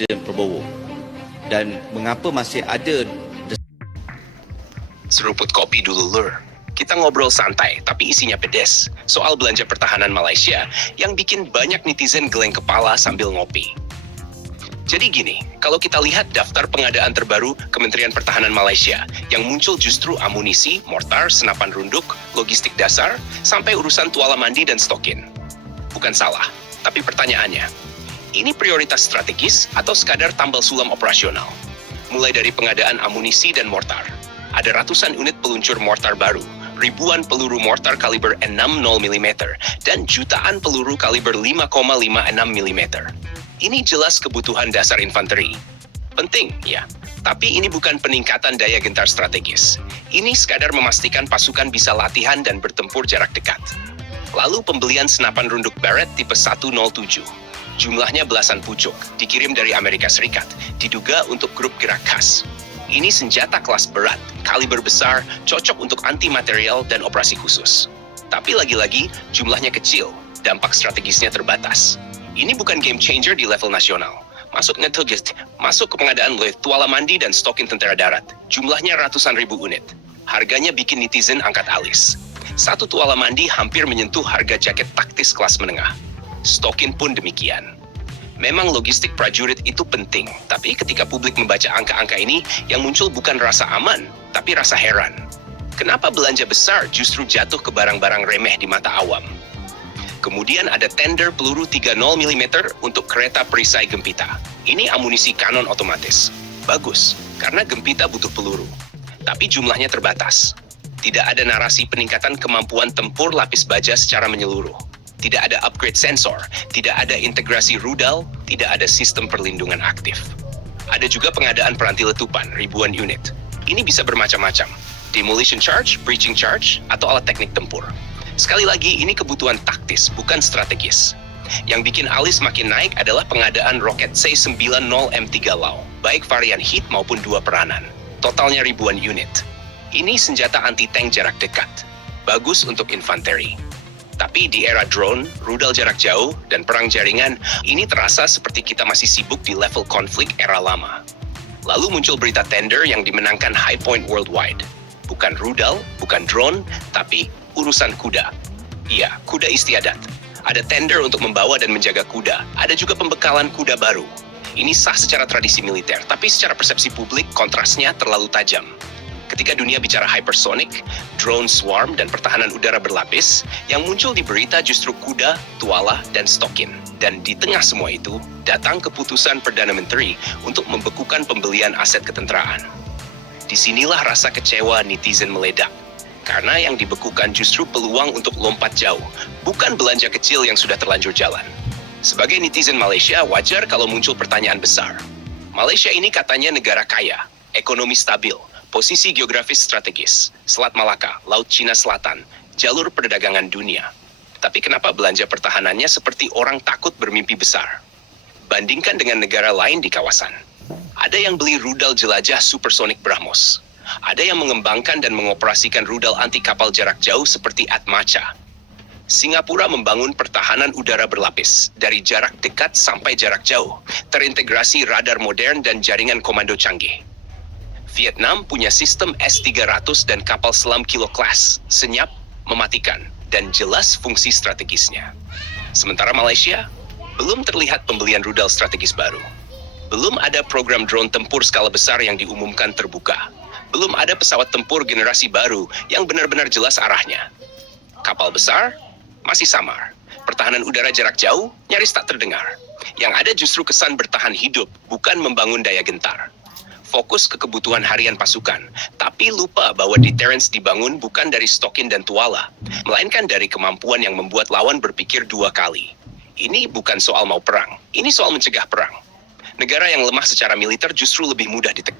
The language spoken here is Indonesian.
Presiden Prabowo dan mengapa masih ada Seruput kopi dulu lur. Kita ngobrol santai tapi isinya pedes soal belanja pertahanan Malaysia yang bikin banyak netizen geleng kepala sambil ngopi. Jadi gini, kalau kita lihat daftar pengadaan terbaru Kementerian Pertahanan Malaysia, yang muncul justru amunisi, mortar, senapan runduk, logistik dasar, sampai urusan tuala mandi dan stokin. Bukan salah, tapi pertanyaannya, ini prioritas strategis atau sekadar tambal sulam operasional? Mulai dari pengadaan amunisi dan mortar. Ada ratusan unit peluncur mortar baru, ribuan peluru mortar kaliber 60 mm, dan jutaan peluru kaliber 5,56 mm. Ini jelas kebutuhan dasar infanteri. Penting, ya. Tapi ini bukan peningkatan daya gentar strategis. Ini sekadar memastikan pasukan bisa latihan dan bertempur jarak dekat. Lalu pembelian senapan runduk Barrett tipe 107. Jumlahnya belasan pucuk, dikirim dari Amerika Serikat, diduga untuk grup gerak khas. Ini senjata kelas berat, kaliber besar, cocok untuk anti-material dan operasi khusus. Tapi lagi-lagi, jumlahnya kecil, dampak strategisnya terbatas. Ini bukan game changer di level nasional. Masuk ke pengadaan oleh tuala mandi dan stokin tentara darat. Jumlahnya ratusan ribu unit. Harganya bikin netizen angkat alis. Satu tuala mandi hampir menyentuh harga jaket taktis kelas menengah. Stokin pun demikian. Memang logistik prajurit itu penting, tapi ketika publik membaca angka-angka ini, yang muncul bukan rasa aman, tapi rasa heran. Kenapa belanja besar justru jatuh ke barang-barang remeh di mata awam? Kemudian ada tender peluru 30 mm untuk kereta perisai Gempita. Ini amunisi kanon otomatis. Bagus, karena Gempita butuh peluru. Tapi jumlahnya terbatas. Tidak ada narasi peningkatan kemampuan tempur lapis baja secara menyeluruh. Tidak ada upgrade sensor, tidak ada integrasi rudal, tidak ada sistem perlindungan aktif. Ada juga pengadaan peranti letupan, ribuan unit. Ini bisa bermacam-macam. Demolition charge, breaching charge, atau alat teknik tempur. Sekali lagi, ini kebutuhan taktis, bukan strategis. Yang bikin alis makin naik adalah pengadaan roket C-90M3 Lau, baik varian hit maupun dua peranan. Totalnya ribuan unit. Ini senjata anti-tank jarak dekat. Bagus untuk infanteri. Tapi di era drone, rudal jarak jauh, dan perang jaringan, ini terasa seperti kita masih sibuk di level konflik era lama. Lalu muncul berita tender yang dimenangkan High Point Worldwide. Bukan rudal, bukan drone, tapi urusan kuda. Iya, kuda istiadat. Ada tender untuk membawa dan menjaga kuda. Ada juga pembekalan kuda baru. Ini sah secara tradisi militer, tapi secara persepsi publik kontrasnya terlalu tajam. Ketika dunia bicara hypersonic, drone swarm, dan pertahanan udara berlapis, yang muncul di berita justru kuda, tuala, dan stokin. Dan di tengah semua itu, datang keputusan Perdana Menteri untuk membekukan pembelian aset ketenteraan. Disinilah rasa kecewa netizen meledak. Karena yang dibekukan justru peluang untuk lompat jauh, bukan belanja kecil yang sudah terlanjur jalan. Sebagai netizen Malaysia, wajar kalau muncul pertanyaan besar. Malaysia ini katanya negara kaya, ekonomi stabil, posisi geografis strategis, Selat Malaka, Laut Cina Selatan, jalur perdagangan dunia. Tapi kenapa belanja pertahanannya seperti orang takut bermimpi besar? Bandingkan dengan negara lain di kawasan. Ada yang beli rudal jelajah supersonik BrahMos. Ada yang mengembangkan dan mengoperasikan rudal anti kapal jarak jauh seperti Atmaca. Singapura membangun pertahanan udara berlapis, dari jarak dekat sampai jarak jauh, terintegrasi radar modern dan jaringan komando canggih. Vietnam punya sistem S-300 dan kapal selam kilo class, senyap, mematikan, dan jelas fungsi strategisnya. Sementara Malaysia, belum terlihat pembelian rudal strategis baru. Belum ada program drone tempur skala besar yang diumumkan terbuka. Belum ada pesawat tempur generasi baru yang benar-benar jelas arahnya. Kapal besar masih samar. Pertahanan udara jarak jauh nyaris tak terdengar. Yang ada justru kesan bertahan hidup, bukan membangun daya gentar. Fokus ke kebutuhan harian pasukan, tapi lupa bahwa deterrence dibangun bukan dari stokin dan tuala, melainkan dari kemampuan yang membuat lawan berpikir dua kali. Ini bukan soal mau perang, ini soal mencegah perang. Negara yang lemah secara militer justru lebih mudah ditekan.